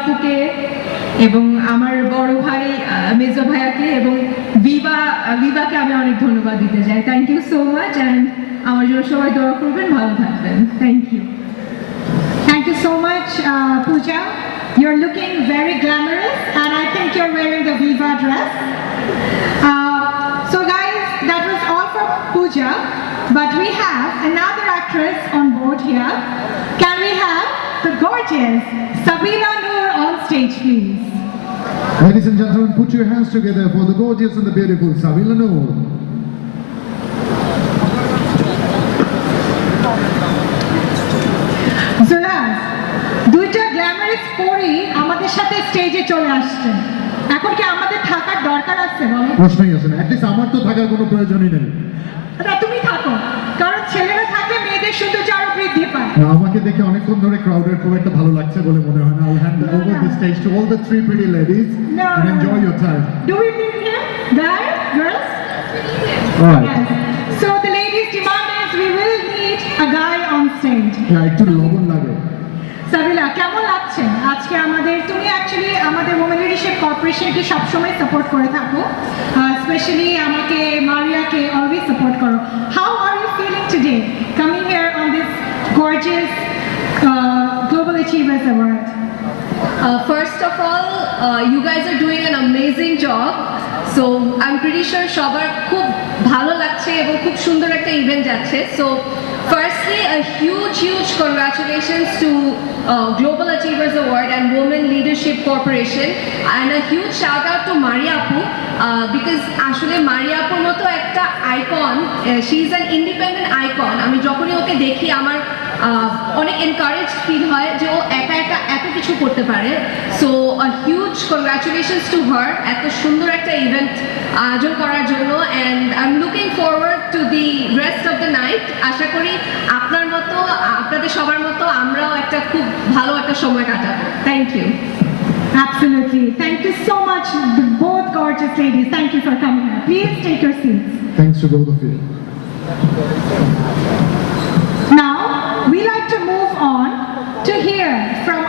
আপুকে এবং আমার বড় ভাই মেজো ভাইয়াকে এবং বিভাকে আমি অনেক ধন্যবাদ দিতে চাই। Thank you so much and আমার জন্য সবাই দোয়া করবেন, ভালো থাকবেন। Thank you. Thank you so much, Pooja. You're looking very glamorous, and I think you're wearing the Viva dress. So guys, that was all for Pooja, but we have another actress on board here. Can we have the gorgeous Sabina Noor on stage, please? Ladies and gentlemen, put your hands together for the gorgeous and the beautiful Sabina Noor. Jonas, দুইটা গ্ল্যামারাস পরি আমাদের সাথে স্টেজে চলে আসছে। এখন কি আমাদের থাকার দরকার আছে বলো? প্রশ্নই আসে না, অ্যাটলিস্ট আমার তো থাকার কোনো প্রয়োজনই নেই। তা তুমি থাকো, কারণ ছেলেরা থাকলে মেয়েদের সৌন্দর্য আরো বৃদ্ধি পায়। না, আমাকে দেখে অনেকক্ষণ ধরে ক্রাউডের খুব একটা ভালো লাগছে বলে মনে হয় না। I'll hand over the stage to all the three pretty ladies and enjoy your time. Do we need him? Guys, girls? All right. Yes. So the ladies' demand is we will need a guy on stage. Yeah, একটু লবণ লাগে। সাবিলা, কেমন লাগছে আজকে আমাদের? তুমি অ্যাকচুয়ালি আমাদের women leadership কর্পোরেশনকে সবসময় সাপোর্ট করে থাকো, স্পেশালি আমাকে মারিয়াকে অলওয়েজ সাপোর্ট করো। How are you feeling today coming here on this gorgeous global achievers award? First of all, you guys are doing an amazing job. So I'm pretty sure সবার খুব ভালো লাগছে এবং খুব সুন্দর একটা ইভেন্ট যাচ্ছে। So firstly, a huge congratulations to Global Achievers Award and Women Leadership Corporation, and a huge shout out to Maria Apu because আসলে Maria Apuর মতো একটা icon, she is an independent icon. আমি যখনই ওকে দেখি আমার অনেক এনকারেজ ফিল হয় যে ও একা এত কিছু করতে পারে। So a huge congratulations to her এত সুন্দর একটা ইভেন্ট আয়োজন করার জন্য, and I am looking forward to the rest of the night. আশা করি আপনাদের সবার মতো আমরাও একটা খুব ভালো একটা সময় কাটাবো। Thank you. Absolutely. Thank you so much, both gorgeous ladies. Thank you for coming here. Please take your seats. Thanks to both of you. Now, we like to move on to hear from